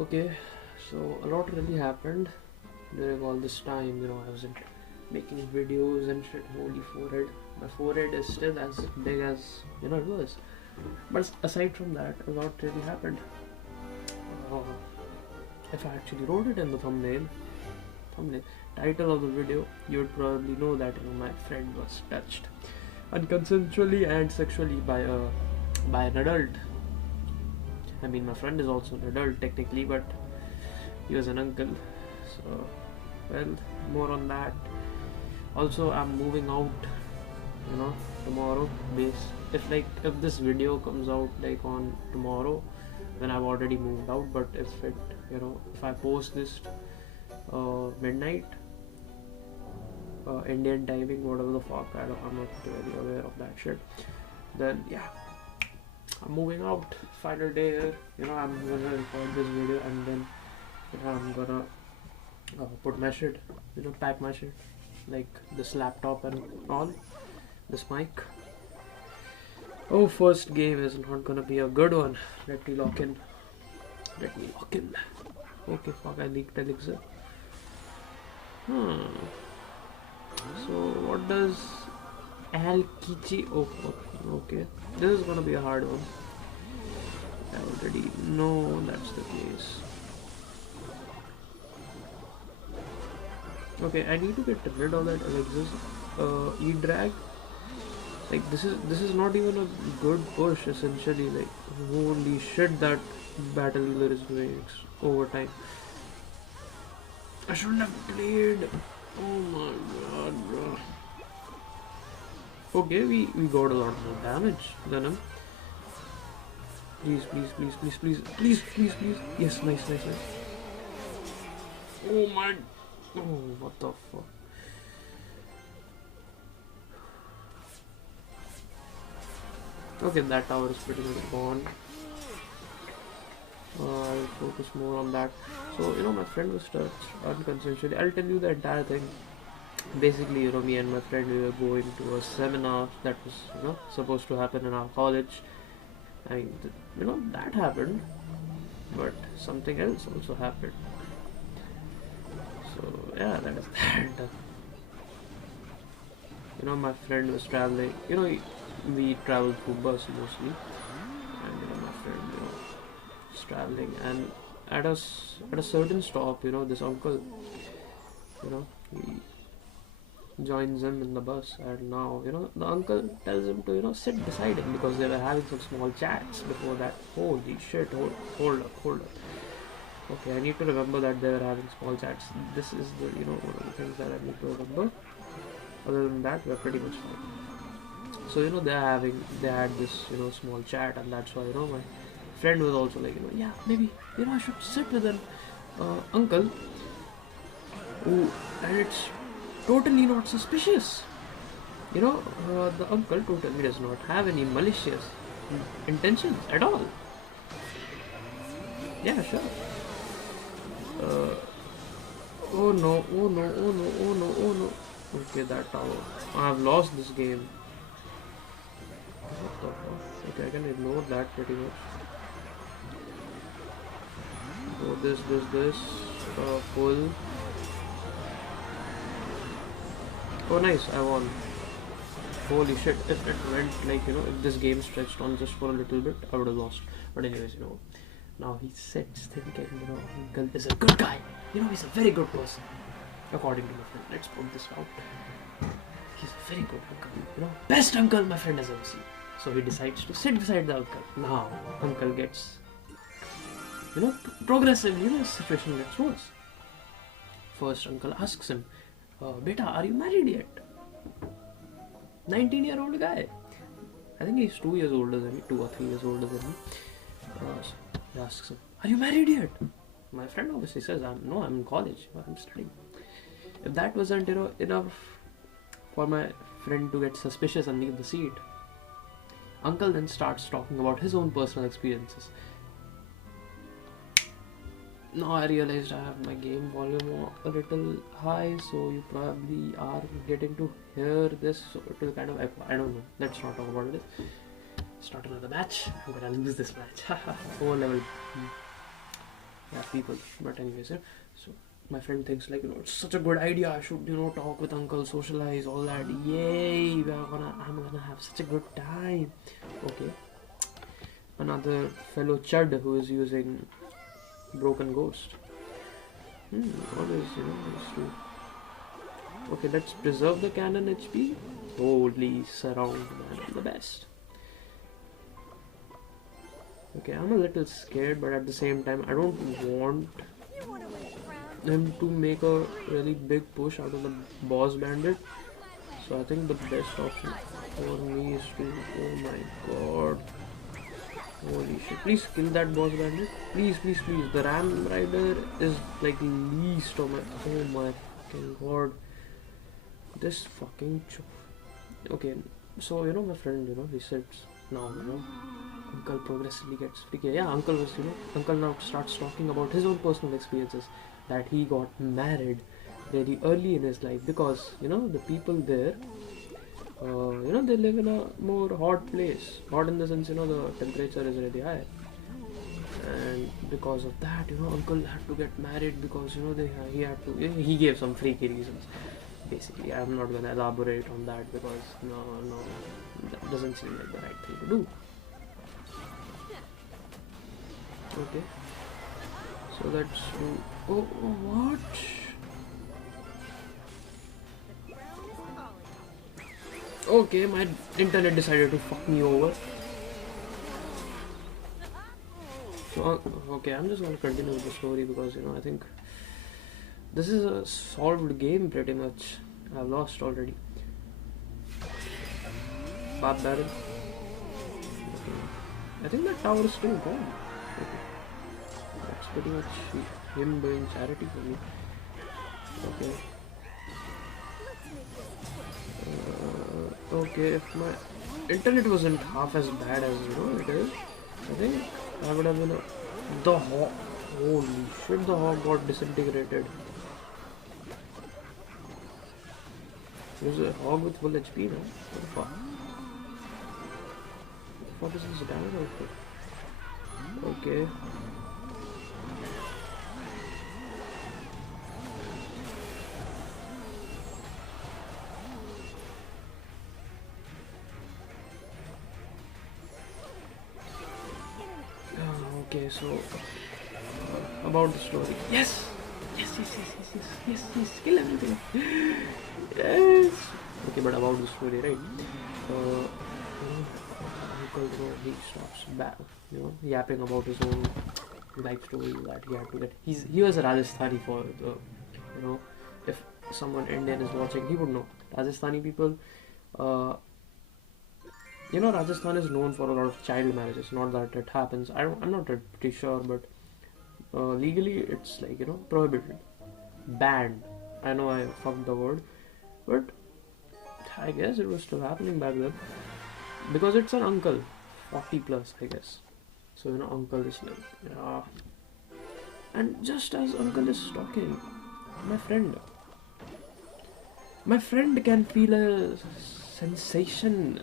Okay, so a lot really happened during all this time. I wasn't making videos and shit. Holy forehead. My forehead is still as big as it was. But aside from that, a lot really happened. Uh, if I actually wrote it in the thumbnail title of the video, you would probably know that my friend was touched unconsensually and sexually by an adult. I mean, my friend is also an adult technically, but he was an uncle. So, well, more on that. Also, I'm moving out, tomorrow. If this video comes out like on tomorrow, then I've already moved out. But if I post this midnight, Indian timing, whatever the fuck, I'm not really aware of that shit. Then yeah, I'm moving out. Final day here. I'm gonna record this video and then I'm gonna put my shit. Pack my shit, like this laptop and all. This mic. Oh, first game is not gonna be a good one. Let me lock in. Okay, fuck, I leaked Elixir. So what does Alkichi? Oh, okay. This is gonna be a hard one. I already know that's the case. Okay, I need to get rid of that Elixir E-drag. Like this is not even a good push essentially. Like holy shit, that battle healer is doing overtime. I shouldn't have played. Oh my god, bro. Okay, we got a lot more damage than him. Please. Yes, nice. Oh my. Oh, what the fuck. Okay, that tower is pretty much gone. I'll focus more on that. So, my friend was touched unconsensually. I'll tell you the entire thing. Basically, me and my friend, we were going to a seminar that was, supposed to happen in our college. I mean, that happened, but something else also happened. So, yeah, that is that. My friend was traveling. We travel through bus mostly, and my friend, was traveling, and at a certain stop, this uncle, he joins him in the bus, and now the uncle tells him to sit beside him because they were having some small chats before that. Holy shit! Hold up. Okay, I need to remember that they were having small chats. This is the one of the things that I need to remember. Other than that, we're pretty much fine. So they had this small chat, and that's why my friend was also like yeah, maybe I should sit with an uncle who, and it's totally not suspicious. The uncle totally does not have any malicious intentions at all. Yeah, sure. Oh no. Okay, that tower. I have lost this game. What the fuck? Okay, I can ignore that pretty much. So this. Pull. Oh, nice, I won. Holy shit, if it went like, if this game stretched on just for a little bit, I would have lost. But anyways, now he sits thinking, uncle is a good guy. He's a very good person. According to my friend, let's put this out. He's a very good uncle. Best uncle my friend has ever seen. So he decides to sit beside the uncle. Now, uncle gets, progressively, the situation gets worse. First, uncle asks him, Beta, are you married yet? 19-year-old guy. I think he's 2 years older than me, 2 or 3 years older than me. So he asks him, are you married yet? My friend obviously says, no, I'm in college, I'm studying. If that wasn't enough for my friend to get suspicious and leave the seat, uncle then starts talking about his own personal experiences. Now I realized I have my game volume a little high, so you probably are getting to hear this, so it will kind of echo. I don't know, let's not talk about it. Start another match. I'm gonna lose this match. 4 level. yeah, people. But anyways, yeah. So my friend thinks like, it's such a good idea. I should, talk with uncle, socialize, all that. Yay! I'm gonna have such a good time. Okay. Another fellow chud who is using broken ghost. What is, this too? Okay, let's preserve the cannon HP. Holy surround, man, I'm the best. Okay, I'm a little scared, but at the same time, I don't want them to make a really big push out of the boss bandit. So I think the best option for me is to, oh my god, holy shit, please kill that boss bandit, please, please, please. The ram rider is like least of my, oh my fucking god, this fucking okay. So my friend, he sits now, uncle progressively gets freaky. Yeah, uncle was, uncle now starts talking about his own personal experiences, that he got married very early in his life because, the people there, they live in a more hot place. Hot in the sense, the temperature is really high. And because of that, uncle had to get married because, he gave some freaky reasons. Basically, I'm not going to elaborate on that because, no, that doesn't seem like the right thing to do. Okay. So that's oh, what? Okay, my internet decided to fuck me over. So, okay, I'm just gonna continue with the story because I think this is a solved game pretty much. I've lost already. Path Baron. Okay. I think that tower is still gone. Okay. That's pretty much him doing charity for me. Okay. Okay, if my internet wasn't half as bad as it is, I think I would have been the hog. Holy shit, the hog got disintegrated. There's a hog with full HP now. What the fuck? What is this damage output? Okay. Okay, so about the story. Yes! Yes, kill everything. Yes! Okay, but about the story, right? Uncle, he stops back, yapping about his own life story that he had to get. He was a Rajasthani for the, if someone Indian is watching, he would know. Rajasthani people, Rajasthan is known for a lot of child marriages. Not that it happens. I'm not pretty sure, but legally it's like prohibited, banned. I know I fucked the word, but I guess it was still happening back then because it's an uncle, 40 plus, I guess. So uncle is like, yeah. And just as uncle is talking, my friend can feel a sensation.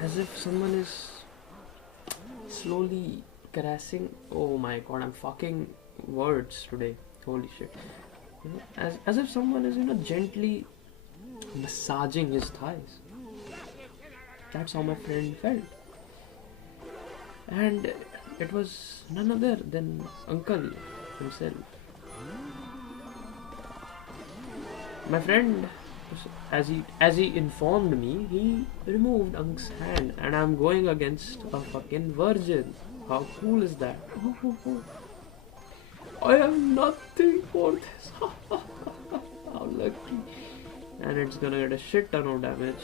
As if someone is slowly caressing. Oh my god, I'm fucking words today. Holy shit. As if someone is, gently massaging his thighs. That's how my friend felt. And it was none other than uncle himself. My friend, as he informed me, he removed Unk's hand, and I'm going against a fucking virgin. How cool is that? I have nothing for this. How lucky. And it's gonna get a shit ton of damage.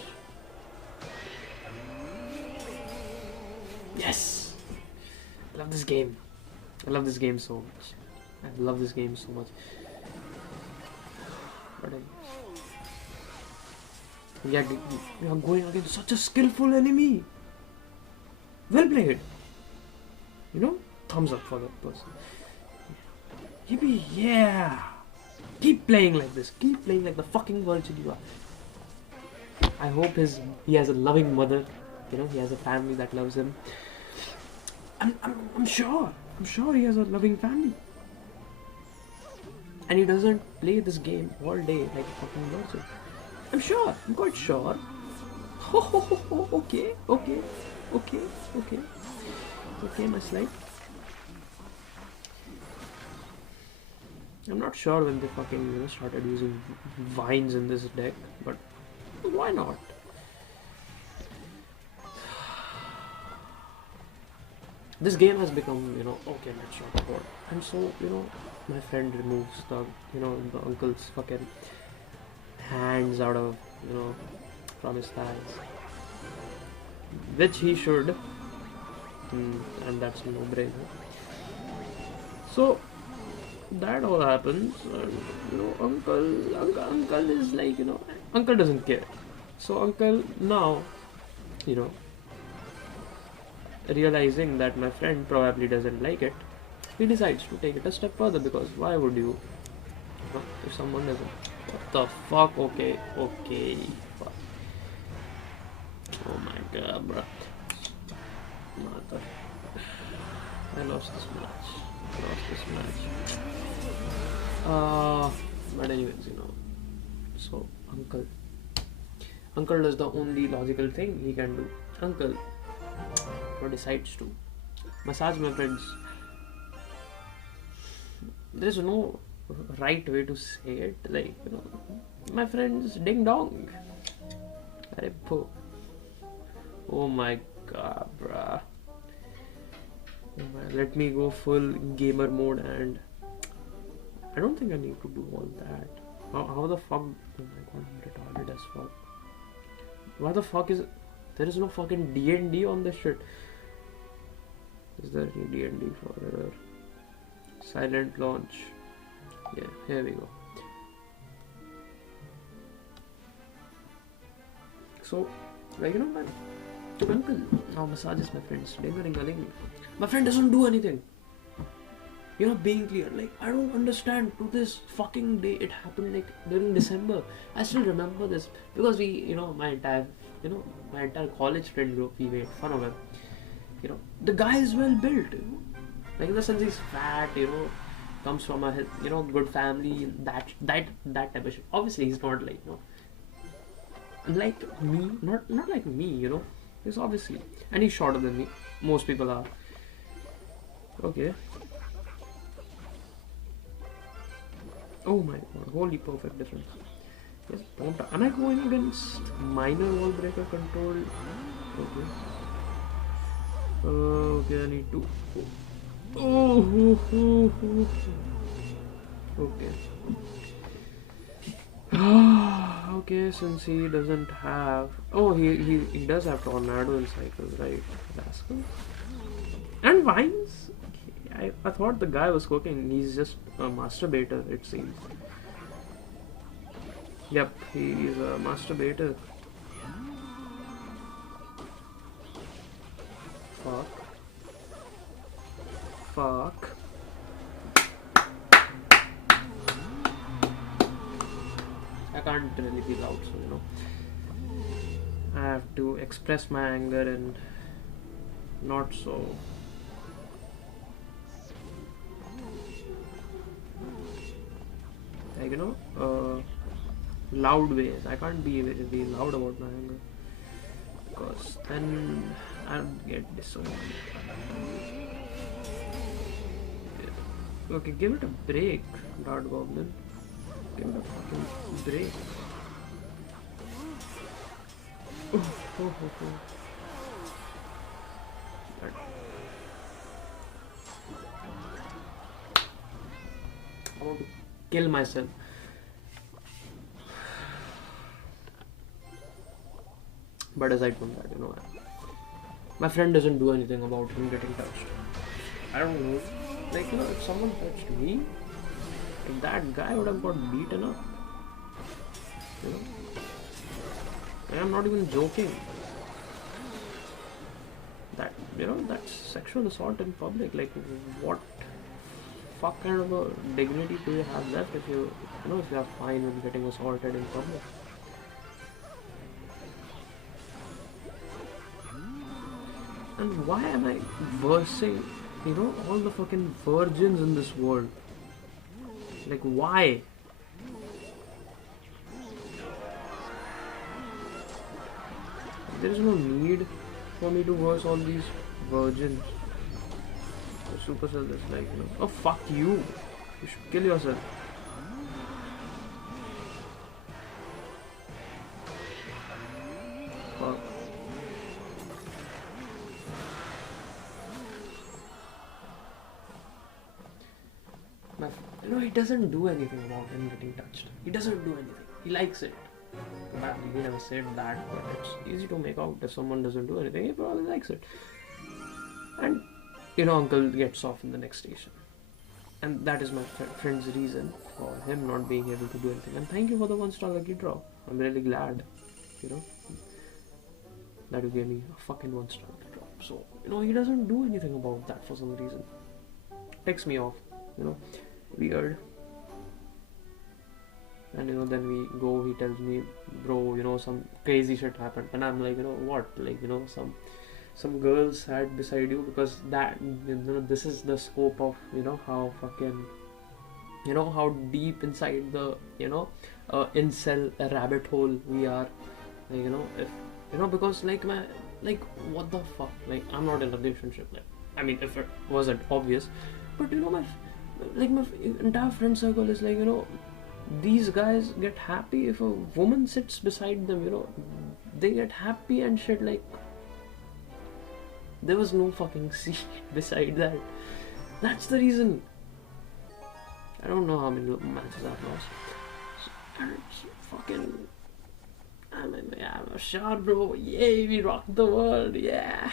Yes! I love this game. I love this game so much. I love this game so much. But we are going against such a skillful enemy. Well played. Thumbs up for that person. Yippee, yeah. Keep playing like this. Keep playing like the fucking virgin you are. I hope he has a loving mother. He has a family that loves him. I'm sure. I'm sure he has a loving family. And he doesn't play this game all day like a fucking loser. I'm sure. I'm quite sure. Okay, okay, okay, okay. It's okay, my slide. I'm not sure when they fucking started using vines in this deck, but why not? This game has become, okay, let's talk about. And so, my friend removes the uncle's fucking hands out of, from his thighs, which he should, and that's no brainer. So that all happens, and uncle is like, uncle doesn't care. So uncle now, you know, realizing that my friend probably doesn't like it, he decides to take it a step further, because why would you, if someone doesn't? What the fuck? Okay, fuck. Oh my god, bro. Mother. I lost this match. But anyways, so uncle does the only logical thing he can do. Uncle decides to massage my friends. There's no right way to say it, like, my friend's ding dong. Oh my god, bruh. Oh my, let me go full gamer mode, and I don't think I need to do all that. How the fuck? Oh my god, I'm retarded as fuck. Why the fuck is there is no fucking D&D on this shit? Is there any D&D for error? Silent launch. Yeah, here we go. So, like, my uncle now massages my friends. Ding-a-ling-a-ling. My friend doesn't do anything. Being clear, like, I don't understand. To this fucking day, it happened like during December. I still remember this because we, my entire college friend group, we made fun of him. The guy is well built. Like, in the sense he's fat. Comes from a good family. That type of shit. Obviously, he's not like like me. Not like me. He's obviously, and he's shorter than me. Most people are. Okay. Oh my god, holy perfect difference. Yes, am I going against minor wall breaker control? Okay. Okay, I need to. Okay. Okay, since he doesn't have. Oh, he does have tornado and cycles, right? Rascal. And vines? Okay. I thought the guy was cooking. He's just a masturbator, it seems. Yep, he is a masturbator. Fuck. I can't really be loud, so I have to express my anger and not so. Like, loud ways. I can't be loud about my anger, because then I'll get disowned. Okay, give it a break, Dart Goblin. Give it a fucking break. I want to kill myself. But aside from that, my friend doesn't do anything about him getting touched. I don't know. Like, if someone touched me, if that guy would have got beaten up. I am not even joking. That, that's sexual assault in public. Like, what fuck kind of a dignity do you have left if you are fine with getting assaulted in public? And why am I versing, all the fucking virgins in this world? Like, why? There is no need for me to verse all these virgins. So Supercell is like, oh fuck you. You should kill yourself. Fuck. He doesn't do anything about him getting touched. He doesn't do anything. He likes it. Well, he never said that, but it's easy to make out if someone doesn't do anything. He probably likes it. And, uncle gets off in the next station. And that is my friend's reason for him not being able to do anything. And thank you for the 1-star lucky draw. I'm really glad, that you gave me a fucking 1-star lucky draw. So, he doesn't do anything about that for some reason. Takes me off, weird. And then we go, he tells me, bro, some crazy shit happened. And I'm like, what? Like, some girl sat beside you, because that, this is the scope of, how fucking, how deep inside the, incel rabbit hole we are. Like, if, because like what the fuck? Like, I'm not in a relationship. Like, I mean, if it wasn't obvious, but my entire friend circle is like, these guys get happy if a woman sits beside them, they get happy and shit. Like, there was no fucking seat beside that. That's the reason. I don't know how many matches I've lost. And it's fucking, I'm a shot, bro. Yay, we rocked the world. Yeah.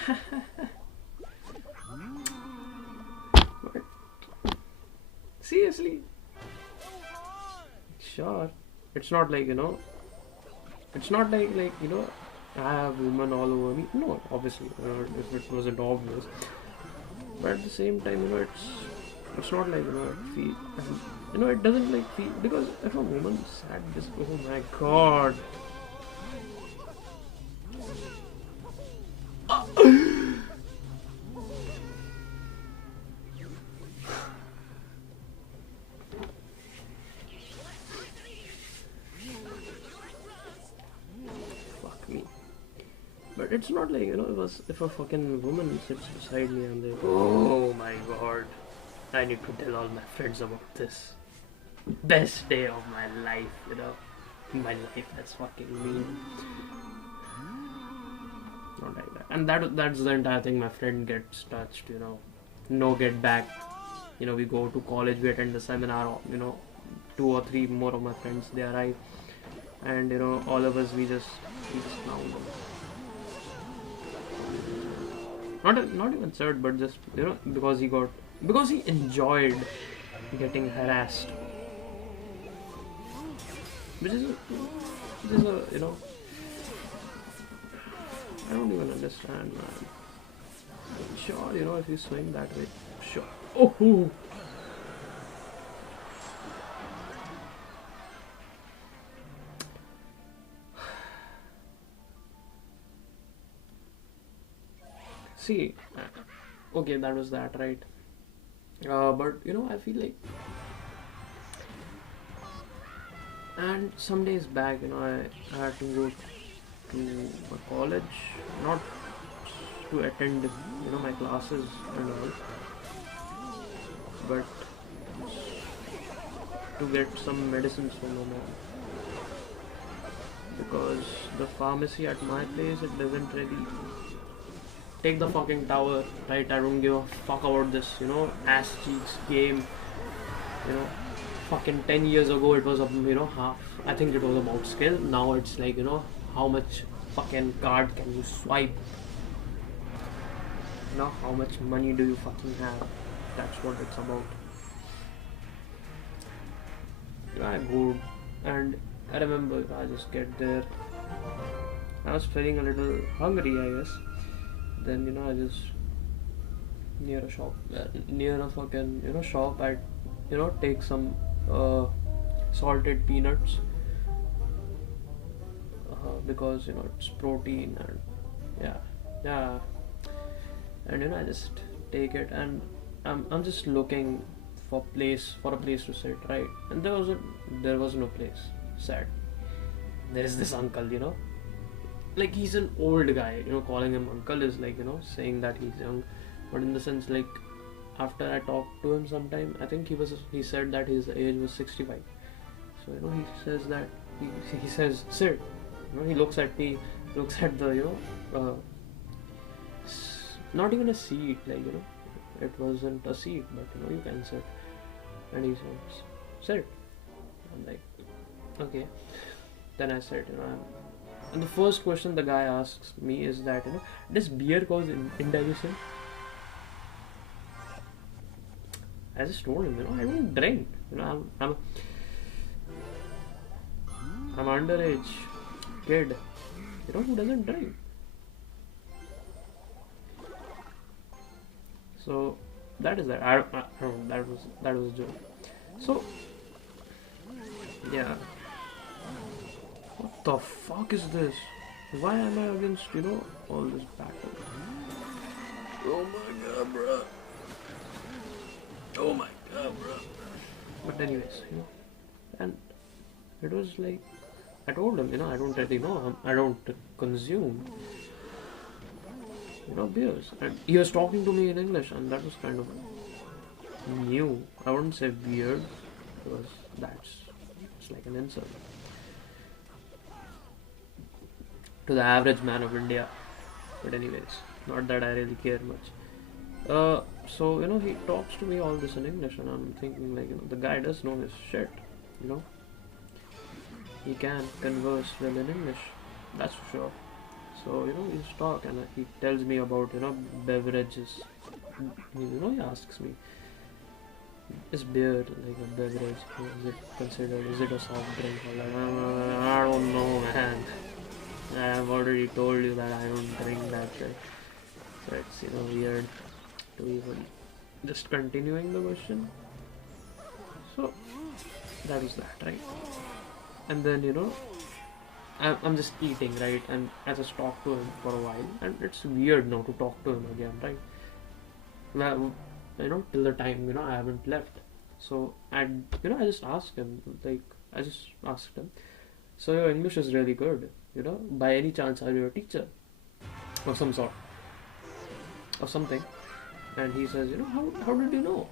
But seriously, sure, it's not like, it's not like I have women all over me. No, obviously, if it wasn't obvious. But at the same time, it's not like, it doesn't like feel, because if a woman sat this, oh my god. But it's not like, if a fucking woman sits beside me and they, oh my god, I need to tell all my friends about this. Best day of my life, My life, that's fucking mean. Not like that. And that's the entire thing. My friend gets touched, no get back. We go to college, we attend the seminar, 2 or 3 more of my friends, they arrive. And, all of us, we just clown them. Not even sad, but just, because he enjoyed getting harassed. Which is a, I don't even understand, man. Sure, if you swing that way, sure. Oh! See, okay, that was that, right? But I feel like, and some days back, I had to go to my college, not to attend, my classes and all, but to get some medicines for my mom, because the pharmacy at my place, it doesn't really take the fucking tower, right? I don't give a fuck about this, ass cheeks game. Fucking 10 years ago it was half. I think it was about skill. Now it's like, how much fucking card can you swipe? How much money do you fucking have? That's what it's about. I go, and I remember I just get there. I was feeling a little hungry, I guess. Then I just near a shop, near a fucking shop, I take some salted peanuts, because it's protein, and yeah. and I just take it, and I'm just looking for a place to sit, right? And there was no place. Sad. There is this uncle, like he's an old guy, calling him uncle is like, saying that he's young, but in the sense like after I talked to him sometime, I think he said that his age was 65. So he says that he says sit. He looks at me, looks at the not even a seat, like it wasn't a seat, but you can sit, and he says sit. I'm like, okay. Then I said, and the first question the guy asks me is that, does beer cause indigestion? I just told him, I don't drink. I'm underage kid, who doesn't drink. So that is that. I don't know, that was a joke. So yeah. What the fuck is this? Why am I against, all this battle? Oh my god, bro. Oh my god, bro. But anyways, and it was like, I told him, I don't really know, I don't consume, beers. And he was talking to me in English, and that was kind of new. I wouldn't say weird, because it's like an insult to the average man of India. But anyways, not that I really care much. So he talks to me all this in English, and I'm thinking like, the guy does know his shit. He can converse well in English, that's for sure. So we just talk, and he tells me about beverages. He asks me, is beer like a beverage? Is it considered? Is it a soft drink? I don't know, man. I have already told you that I don't drink that shit. So it's weird to even just continuing the question. So that was that, right? And then I'm just eating, right? And I just talk to him for a while, and it's weird now to talk to him again, right? Well, till the time I haven't left. So I just asked him, so your English is really good. By any chance are you a teacher of some sort or something? And he says, how did you know?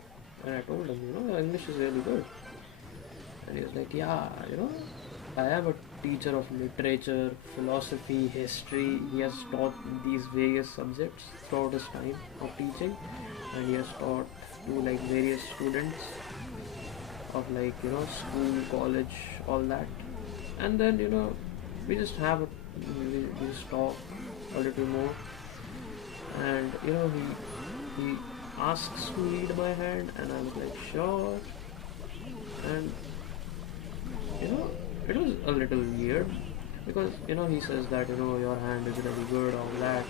And I told him, your English is really good. And he was like, yeah, I am a teacher of literature, philosophy, history. He has taught these various subjects throughout his time of teaching, and he has taught to like various students of like school, college, all that. And then we just we just talk a little more, and he asks to lead my hand, and I was like, sure. And it was a little weird, because he says that your hand is really good, all that.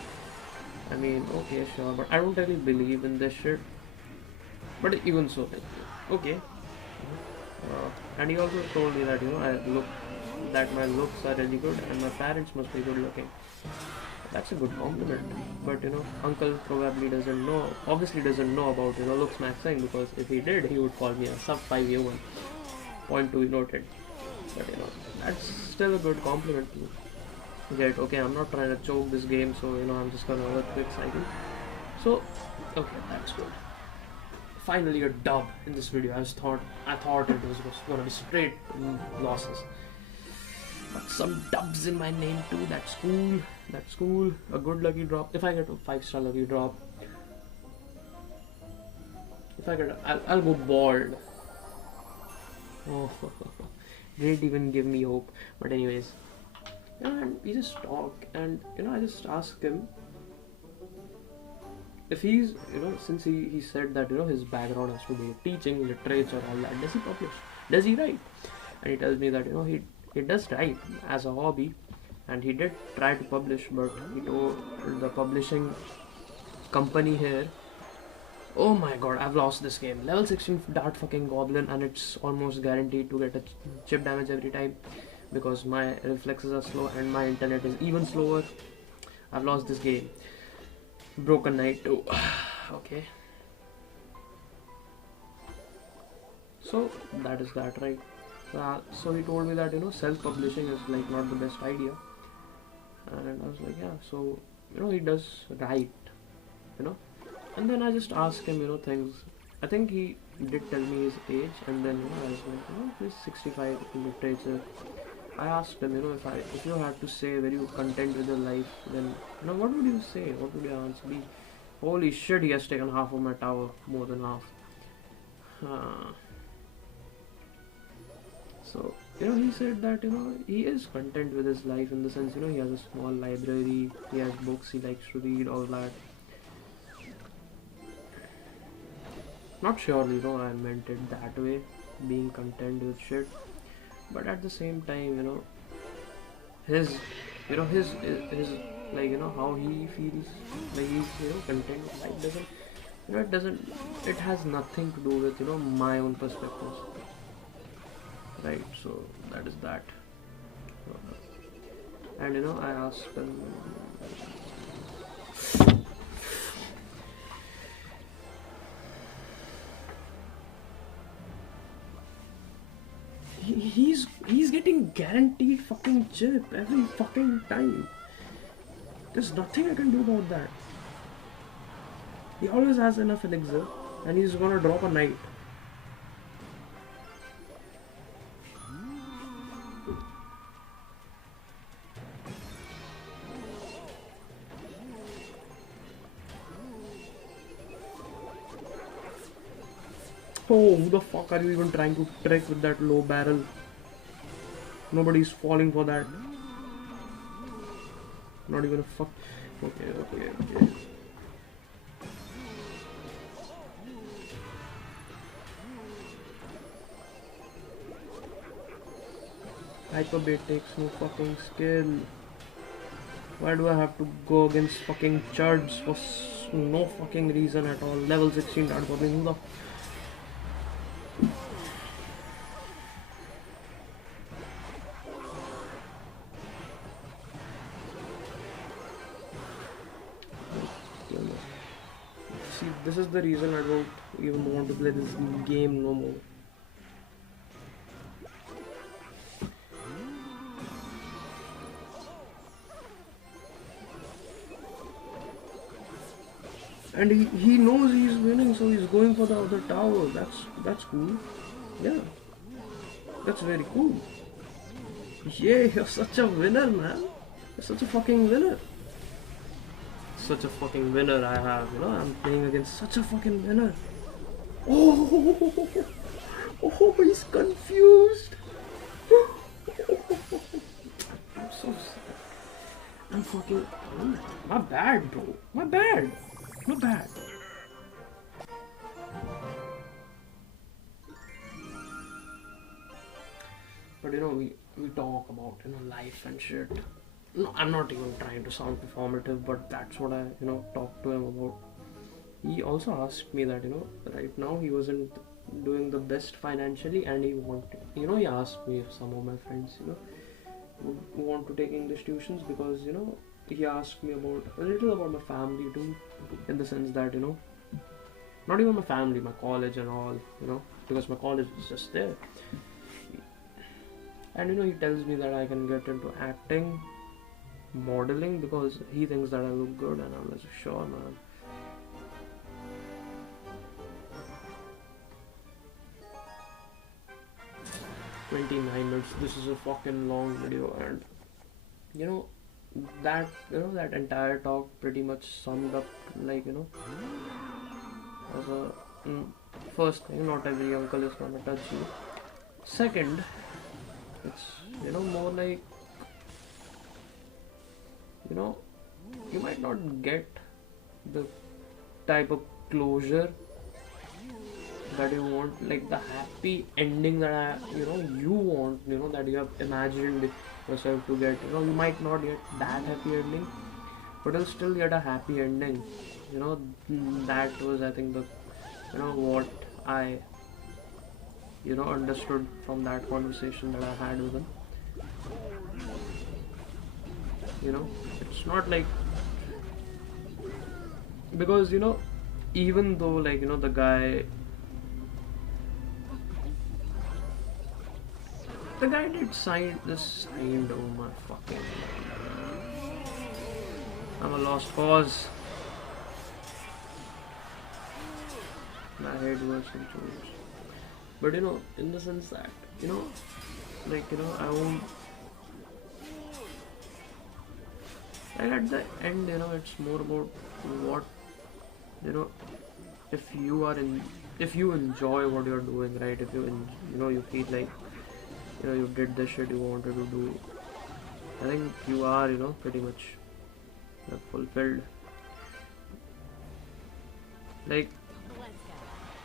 I mean, okay, sure, but I don't really believe in this shit. But even so, okay. And he also told me that that my looks are really good, and my parents must be good looking. That's a good compliment. But uncle probably obviously doesn't know about looks maxing, because if he did, he would call me a sub 5 human. Point to be noted. But that's still a good compliment to get. Okay, I'm not trying to choke this game, so I'm just gonna have a quick cycle. So okay, that's good. Finally a dub in this video. I thought it was gonna be straight losses, but some dubs in my name too. That's cool. A good lucky drop. If I get a 5-star lucky drop, I'll go bald. Oh, didn't even give me hope. But anyways, and we just talk, and I just ask him if he's since he said that his background has to be teaching, literature, all that. Does he publish? Does he write? And he tells me that he does write as a hobby, and he did try to publish, but he told the publishing company here, oh my god, I've lost this game. Level 16 Dart fucking Goblin, and it's almost guaranteed to get a chip damage every time, because my reflexes are slow and my internet is even slower. I've lost this game. Broken Night too. Okay. So that is that, right? So he told me that self-publishing is like not the best idea, and I was like, yeah. So he does write, you know. And then I just asked him, things. I think he did tell me his age, and then I was like, he's 65 in literature. I asked him, if you had to say, were you content with your life, then what would you say? What would your answer be? Holy shit, he has taken half of my tower, more than half. So he said that he is content with his life in the sense he has a small library, he has books he likes to read, all that. Not sure I meant it that way, being content with shit, but at the same time his his like how he feels like he's content with life doesn't it has nothing to do with my own perspectives, right? So that is that. And I asked him, he's getting guaranteed fucking chip every fucking time. There's nothing I can do about that. He always has enough elixir and he's gonna drop a knight. Oh, who the fuck are you even trying to trick with that low barrel? Nobody's falling for that. Not even a fuck. Okay. Hyperbait takes no fucking skill. Why do I have to go against fucking Chuds for no fucking reason at all? Level 16 dart for me. Who the See, this is the reason I don't even want to play this game no more. And he knows he's winning, so he's going for the other tower. That's cool. Yeah. That's very cool. Yeah, you're such a winner, man. You're such a fucking winner. Such a fucking winner I have, I'm playing against such a fucking winner. Oh, he's confused. I'm so sad. I'm fucking... My bad, bro. My bad. But we talk about life and shit. No, I'm not even trying to sound performative, but that's what I talked to him about. He also asked me that right now he wasn't doing the best financially, and he wanted he asked me if some of my friends would want to take English tuitions, because he asked me about a little about my family too, in the sense that not even my family, my college and all, because my college is just there. And he tells me that I can get into acting, modeling, because he thinks that I look good, and I'm like, sure, man. $29. This is a fucking long video, and that that entire talk pretty much summed up like as a first thing, not every uncle is gonna touch you. Second, it's more like you might not get the type of closure that you want, like the happy ending that you want, that you have imagined yourself to get. You might not get that happy ending, but you'll still get a happy ending. That was, I think, the what I understood from that conversation that I had with him. It's not like because even though like the guy did signed. Oh my fucking, I'm a lost cause. My head works and chose. But in the sense that, I won't, like at the end, it's more about what, you know, if you are in, if you enjoy what you're doing, right? If you feel like, you did the shit you wanted to do, I think you are, pretty much fulfilled. Like,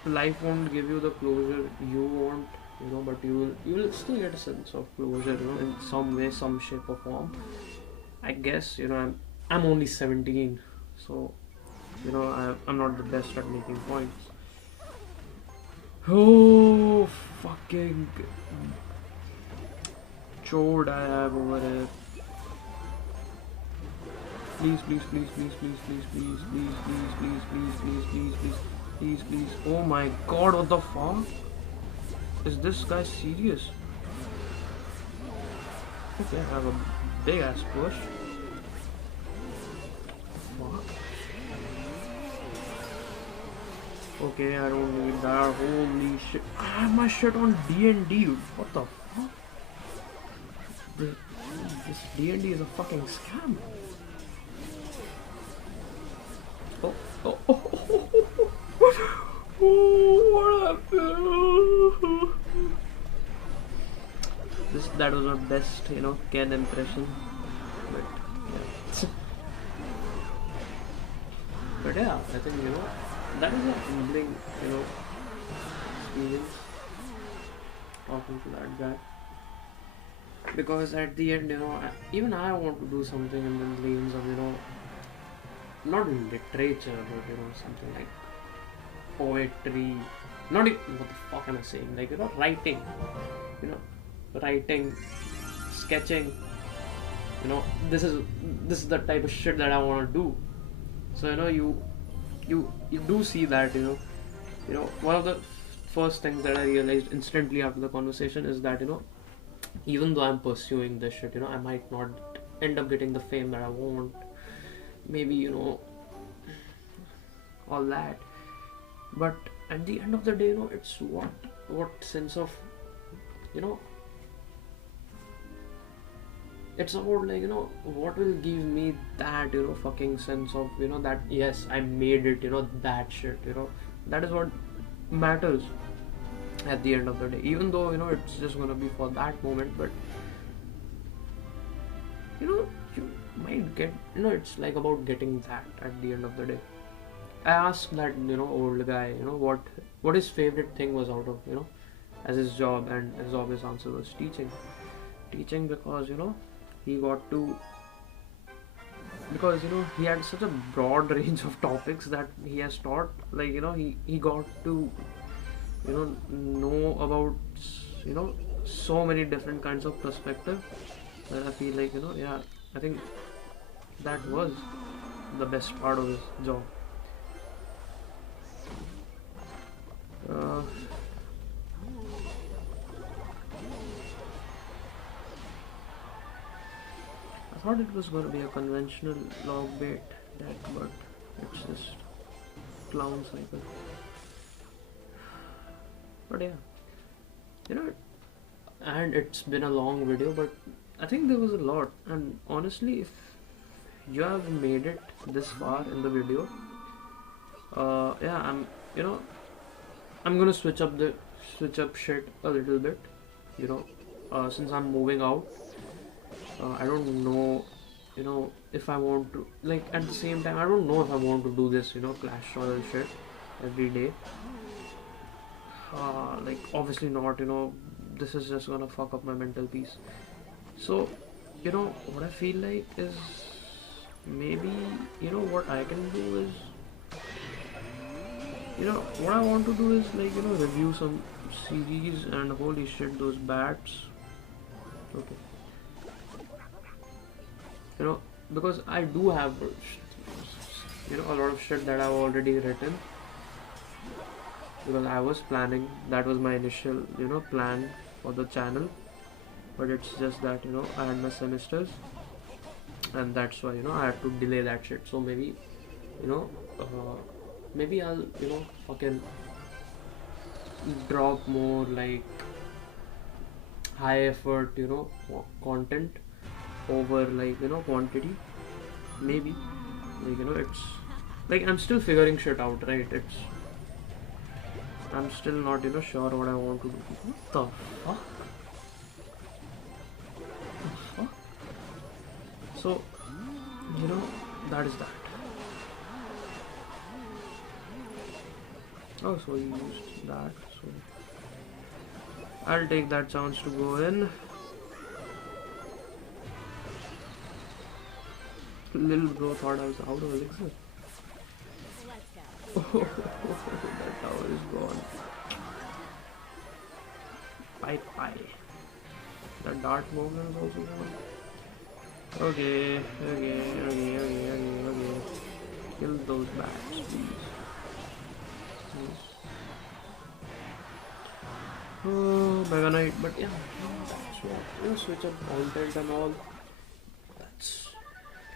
life won't give you the closure you want, but you will still get a sense of closure, in some way, some shape or form. I guess, I'm only 17, so I'm not the best at making points. Oh, fucking chode I have over here. Please, please, please, please, please, please, please, please, please, please, please, please, please, please, please, please. Oh my god, what the fuck? Is this guy serious? Okay, I have a big ass push. Fuck. Okay, I don't need that. Holy shit. I have my shit on D&D. What the fuck? This D&D is a fucking scam. Oh, oh, oh, oh, oh, oh, what happened? That was my best, Ken impression. But yeah. But yeah, I think, that is a humbling, experience talking to that guy. Because at the end, even I want to do something in the lanes of, not in literature, but, something like poetry. Not even, what the fuck am I saying? Like, writing. Writing, sketching. This is the type of shit that I want to do. So, you do see that, one of the first things that I realized instantly after the conversation is that, even though I'm pursuing this shit, I might not end up getting the fame that I want. Maybe, all that. But at the end of the day, it's what sense of, it's about like, what will give me that, fucking sense of, that yes, I made it, that shit, that is what matters at the end of the day. Even though, it's just gonna be for that moment, but you might get, it's like about getting that at the end of the day. I asked that, old guy, what his favorite thing was out of, as his job, and his obvious answer was teaching. Teaching because, he got to, because he had such a broad range of topics that he has taught, like he got to know about so many different kinds of perspective, that I feel like yeah, I think that was the best part of his job. I thought it was going to be a conventional log bait deck, but it's just clown cycle. But yeah, and it's been a long video, but I think there was a lot. And honestly, if you have made it this far in the video, yeah, I'm gonna switch up shit a little bit, since I'm moving out. I don't know, if I want to, like, at the same time, I don't know if I want to do this, Clash Royale shit every day. Like, obviously not, this is just gonna fuck up my mental peace. So, what I feel like is, maybe, what I can do is, what I want to do is, like, review some series, and holy shit, those bats. Okay. Because I do have a lot of shit that I've already written, because I was planning, that was my initial plan for the channel. But it's just that I had my semesters, and that's why I had to delay that shit. So maybe you know maybe I'll fucking drop more like high effort content over like quantity. Maybe like it's like I'm still figuring shit out, right? I'm still not sure what I want to do. What the fuck? Fuck? So that is that. Oh, so you used that, so I'll take that chance to go in. Little bro thought I was out of elixir. Oh, that tower is gone. Bye bye. That dart movement is also gone. Okay. Kill those bats, please. Oh, Mega Knight, but yeah, that's what switch up content and all.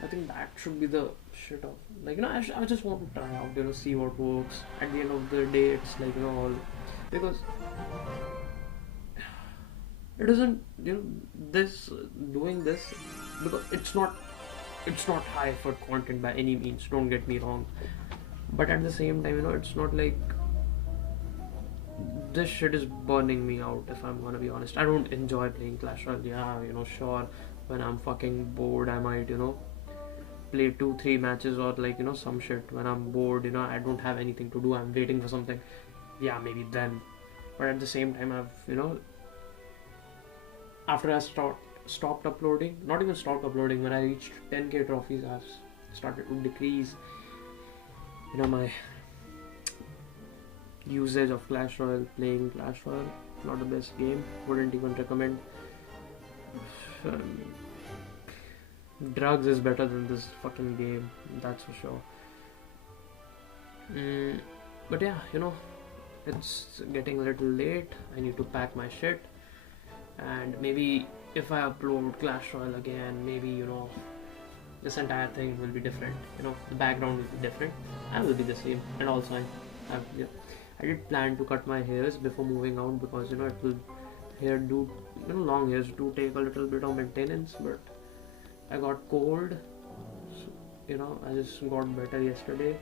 I think that should be the shit of like I just want to try out see what works. At the end of the day, it's like all because it isn't this doing this because it's not high effort content by any means. Don't get me wrong, but at the same time it's not like this shit is burning me out. If I'm gonna be honest, I don't enjoy playing Clash Royale. Yeah, sure, when I'm fucking bored I might play 2-3 matches or like some shit. When I'm bored I don't have anything to do, I'm waiting for something, yeah, maybe then. But at the same time I've after I stopped uploading, not even stopped uploading, when I reached 10k trophies I've started to decrease my usage of Clash Royale, playing Clash Royale. Not the best game, wouldn't even recommend. Drugs is better than this fucking game, that's for sure. But yeah, it's getting a little late. I need to pack my shit, and maybe if I upload Clash Royale again, maybe this entire thing will be different. The background will be different. I will be the same, and also I did plan to cut my hairs before moving out because it will long hairs do take a little bit of maintenance, but I got cold, so, I just got better yesterday.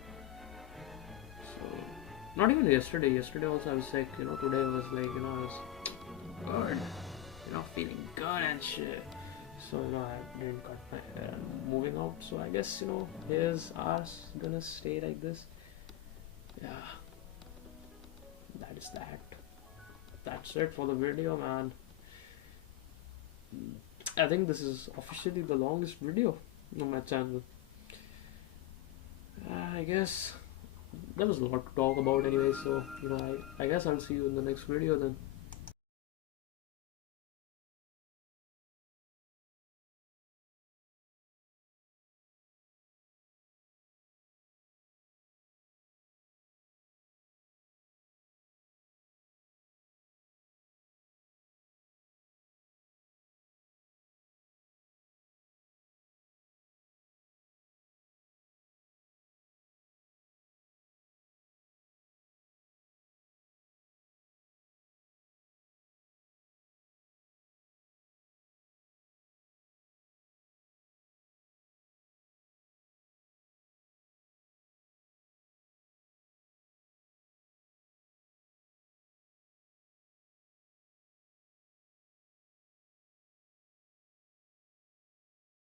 So not even yesterday also I was sick. Today was like I was good, feeling good and shit. So I didn't cut my hair. I'm moving out, so I guess hairs are gonna stay like this. Yeah, that is that. That's it for the video, man. I think this is officially the longest video on my channel. I guess there was a lot to talk about anyway, so I guess I'll see you in the next video then.